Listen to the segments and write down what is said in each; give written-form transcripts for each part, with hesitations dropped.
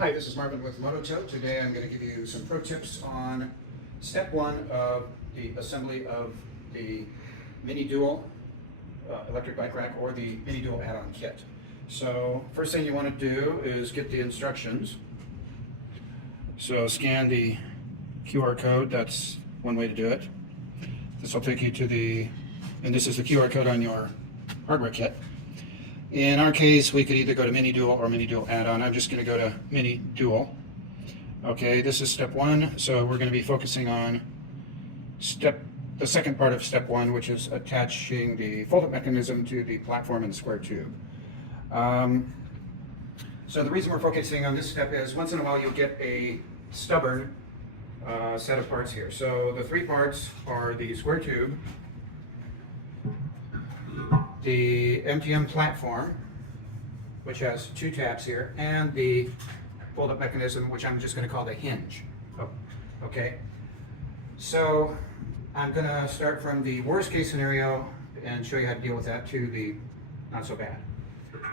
Hi, this is Marvin with MotoTote. Today I'm going to give you some pro tips on step one of the assembly of the Mini Dual electric bike rack or the Mini Dual add-on kit. So first thing you want to do is get the instructions. So scan the QR code, that's one way to do it. This will take you to and this is the QR code on your hardware kit. In our case, we could either go to Mini Dual or Mini Dual add-on. I'm just going to go to Mini Dual. Okay, this is step one, so we're going to be focusing on the second part of step one, which is attaching the fold-up mechanism to the platform and the square tube. So the reason we're focusing on this step is once in a while you'll get a stubborn set of parts here. So the three parts are the square tube, the MTM platform, which has two tabs here, and the fold-up mechanism, which I'm just going to call the hinge. Okay, so I'm going to start from the worst case scenario and show you how to deal with that to the not so bad.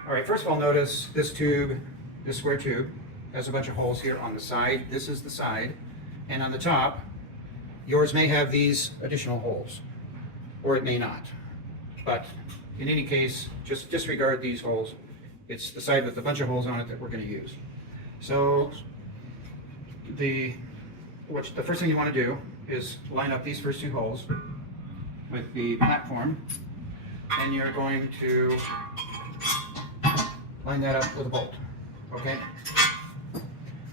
All right, first of all, notice this tube, this square tube, has a bunch of holes here on the side. This is the side, and on the top, yours may have these additional holes, or it may not. But in any case, just disregard these holes. It's the side with a bunch of holes on it that we're going to use. So the first thing you want to do is line up these first two holes with the platform, and you're going to line that up with a bolt. Okay?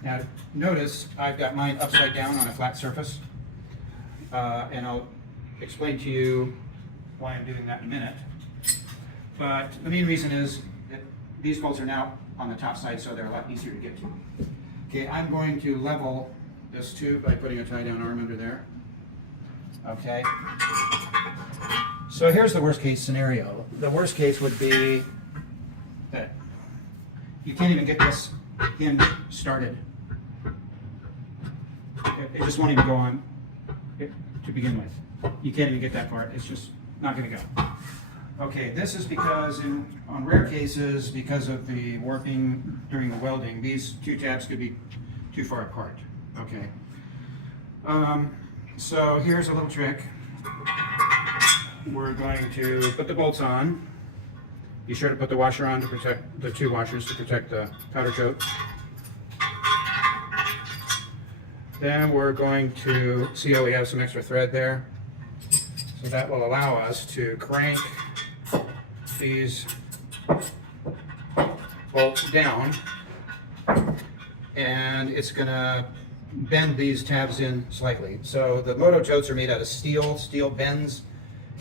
Now notice I've got mine upside down on a flat surface, and I'll explain to you why I'm doing that in a minute. But the main reason is that these bolts are now on the top side, so they're a lot easier to get to. Okay, I'm going to level this tube by putting a tie-down arm under there. Okay. So here's the worst case scenario. The worst case would be that you can't even get this hinge started. It just won't even go on to begin with. You can't even get that far. It's just not going to go. Okay, this is because on rare cases, because of the warping during the welding, these two tabs could be too far apart. Okay. So here's a little trick. We're going to put the bolts on. Be sure to put the washer on to protect the two washers to protect the powder coat. Then we're going to see how we have some extra thread there. So that will allow us to crank these bolts down, and it's going to bend these tabs in slightly. So the MotoTotes are made out of steel. Steel bends.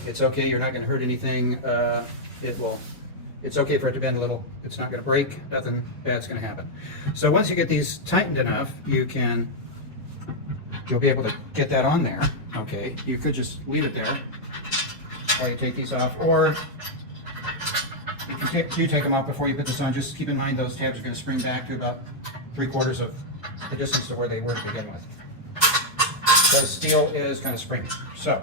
It's okay. You're not going to hurt anything. It's okay for it to bend a little. It's not going to break. Nothing bad's going to happen. So once you get these tightened enough, you'll be able to get that on there. Okay. You could just leave it there while you take these off, or if you do take them off before you put this on, just keep in mind those tabs are going to spring back to about 3/4 of the distance to where they were to begin with. Because steel is kind of springy. So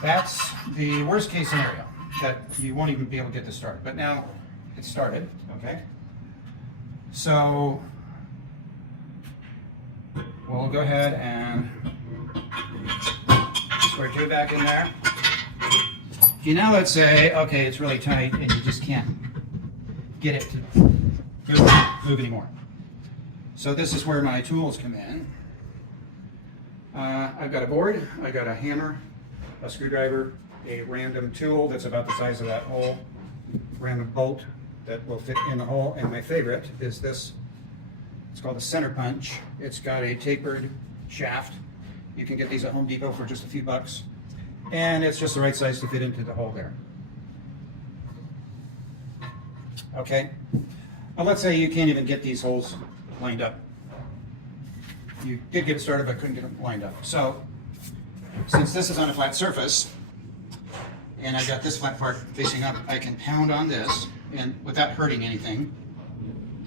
that's the worst case scenario, that you won't even be able to get this started. But now it's started, okay? So we'll go ahead and square two back in there. Okay, now let's say, okay, it's really tight and you just can't get it to move anymore. So this is where my tools come in. I've got a board, I've got a hammer, a screwdriver, a random tool that's about the size of that hole, random bolt that will fit in the hole, and my favorite is this. It's called a center punch. It's got a tapered shaft. You can get these at Home Depot for just a few bucks. And it's just the right size to fit into the hole there. Okay. Well, let's say you can't even get these holes lined up. You did get it started, but couldn't get them lined up. So, since this is on a flat surface, and I've got this flat part facing up, I can pound on this, and without hurting anything.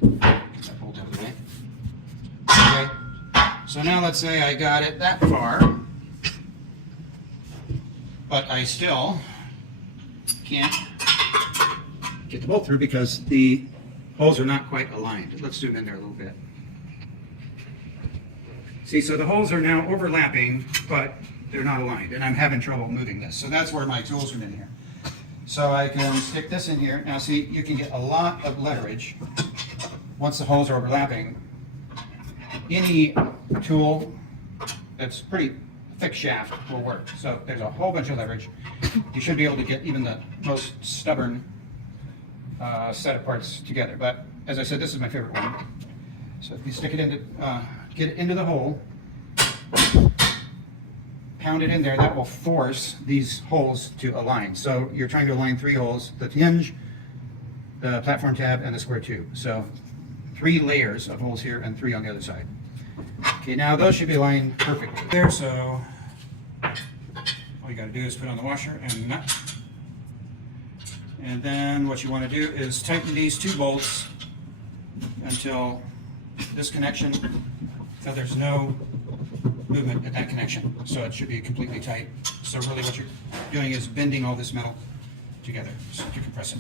Get that bolt out of the way. Okay. So now let's say I got it that far, but I still can't get the bolt through because the holes are not quite aligned. Let's zoom in there a little bit. See, so the holes are now overlapping, but they're not aligned, and I'm having trouble moving this. So that's where my tools come in here. So I can stick this in here. Now see, you can get a lot of leverage once the holes are overlapping. Any tool that's pretty thick shaft will work. So there's a whole bunch of leverage. You should be able to get even the most stubborn set of parts together. But as I said, this is my favorite one. So if you stick it into, get it into the hole, pound it in there, that will force these holes to align. So you're trying to align 3 holes, the hinge, the platform tab, and the square tube. So 3 layers of holes here and 3 on the other side. Okay, now those should be aligned perfectly there. So all you got to do is put on the washer and nut. And then what you want to do is tighten these 2 bolts until this connection, so there's no movement at that connection. So it should be completely tight. So really what you're doing is bending all this metal together so you can press it.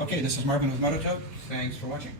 Okay, this is Marvin with MotoTote. Thanks for watching.